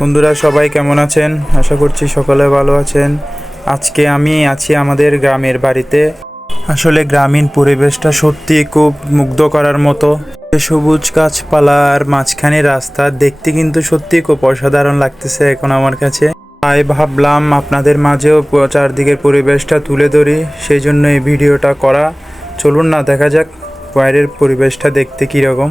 বন্ধুরা সবাই কেমন আছেন? আশা করছি সকলে ভালো আছেন। আজকে আমি আছি আমাদের গ্রামের বাড়িতে। আসলে গ্রামীণ পরিবেশটা সত্যি খুব মুগ্ধ করার মতো। সবুজ গাছপালার মাঝখানে রাস্তা দেখতে কিন্তু সত্যি খুব অসাধারণ লাগতেছে এখন আমার কাছে। তাই ভাবলাম আপনাদের মাঝেও চারদিকের পরিবেশটা তুলে ধরি, সেই জন্য এই ভিডিওটা করা। চলুন না দেখা যাক বাইরের পরিবেশটা দেখতে কীরকম।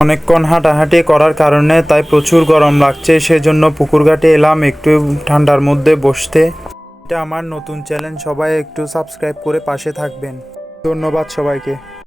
অনেকক্ষণ হাঁটাহাঁটি করার কারণে তাই প্রচুর গরম লাগছে, সেজন্য পুকুর ঘাটে এলাম একটু ঠান্ডার মধ্যে বসতে। এটা আমার নতুন চ্যালেঞ্জ, সবাই একটু সাবস্ক্রাইব করে পাশে থাকবেন। ধন্যবাদ সবাইকে।